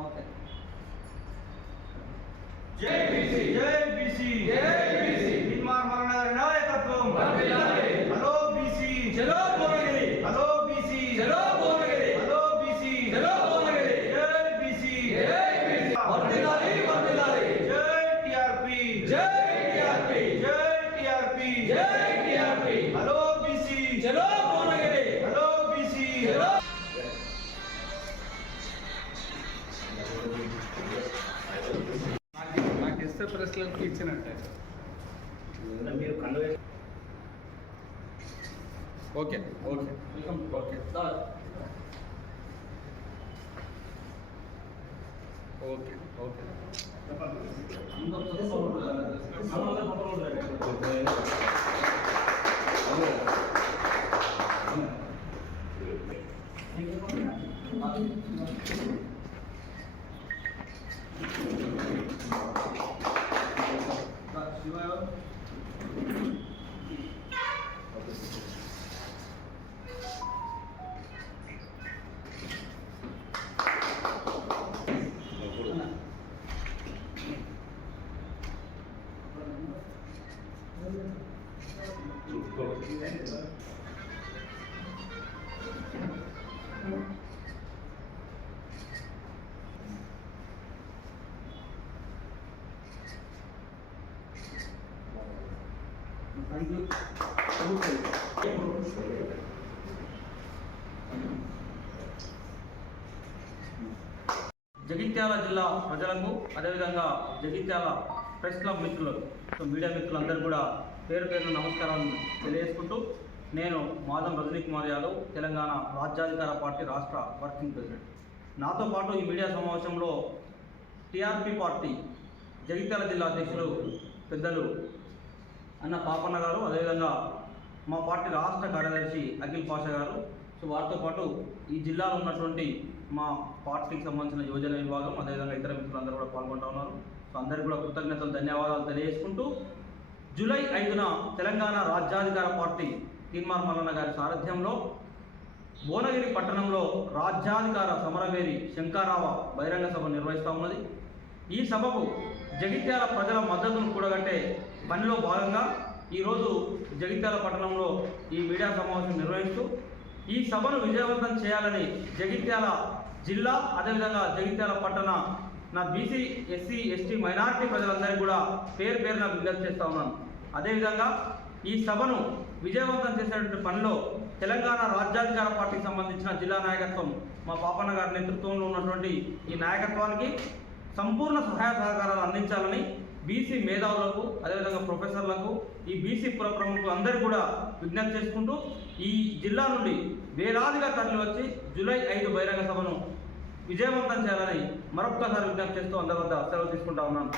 Okay. జై BC జై BC జై బీసీ నిర్మాణ నాయకత్వం హలో బీసీ చలో భువనగిరి హలో బీసీ చలో భువనగిరి హలో బీసీ చలో భువనగిరి జై బీసీ జై బీసీ వర్ధిల్లాలి వర్ధిల్లాలి జై టిఆర్పి జై టిఆర్పి జై టిఆర్పి జై టిఆర్పి హలో బీసీ చలో భువనగిరి హలో బీసీ చలో నాకు ఇస్తే ప్రెస్లకు ఇచ్చినట్టే. Okay okay okay okay okay Jagtial జిల్లా ప్రజలకు అదేవిధంగా జగిత్యాల ప్రెస్ క్లబ్ మిత్రులకు మీడియా మిత్రులందరూ కూడా పేరు పేరున నమస్కారాలు తెలియజేసుకుంటూ నేను మాధం రజనీ కుమార్ యాదవ్ తెలంగాణ రాజ్యాధికార పార్టీ రాష్ట్ర వర్కింగ్ ప్రెసిడెంట్. నాతో పాటు ఈ మీడియా సమావేశంలో టీఆర్పీ పార్టీ జగిత్యాల జిల్లా అధ్యక్షులు పెద్దలు అన్న పాపన్న గారు, అదేవిధంగా మా పార్టీ రాష్ట్ర కార్యదర్శి అఖిల్ పాషా గారు, వారితో పాటు ఈ జిల్లాలో ఉన్నటువంటి మా పార్టీకి సంబంధించిన యువజన విభాగం, అదేవిధంగా ఇతర మిత్రులందరూ కూడా పాల్గొంటూ ఉన్నారు. అందరికీ కూడా కృతజ్ఞతలు ధన్యవాదాలు తెలియజేసుకుంటూ జూలై 5న తెలంగాణ రాజ్యాధికార పార్టీ తీన్మార్ మల్లన్న గారి సారథ్యంలో భువనగిరి పట్టణంలో రాజ్యాధికార సమరవేరి శంకారావ బహిరంగ సభ నిర్వహిస్తూ ఉన్నది. ఈ సభకు జగిత్యాల ప్రజల మద్దతును కూడగట్టే పనిలో భాగంగా ఈరోజు జగిత్యాల పట్టణంలో ఈ మీడియా సమావేశం నిర్వహిస్తూ ఈ సభను విజయవంతం చేయాలని జగిత్యాల జిల్లా అదేవిధంగా జగిత్యాల పట్టణ నా బీసీ ఎస్సీ ఎస్టీ మైనారిటీ ప్రజలందరికీ కూడా పేరు పేరున విజ్ఞప్తి చేస్తూ ఉన్నాను. అదేవిధంగా ఈ సభను విజయవంతం చేసేటువంటి పనిలో తెలంగాణ రాజ్యాధికార పార్టీకి సంబంధించిన జిల్లా నాయకత్వం మా పాపన్న గారి నేతృత్వంలో ఉన్నటువంటి ఈ నాయకత్వానికి సంపూర్ణ సహాయ సహకారాలు అందించాలని బీసీ మేధావులకు అదేవిధంగా ప్రొఫెసర్లకు ఈ బీసీ పుర ప్రముఖులు అందరూ కూడా విజ్ఞప్తి చేసుకుంటూ ఈ జిల్లా నుండి వేలాదిగా తరలి వచ్చి జూలై 5 బహిరంగ సభను విజయవంతం చేయాలని మరొక్కసారి విజ్ఞప్తి చేస్తూ అందరి వద్ద సెలవు తీసుకుంటా ఉన్నాను.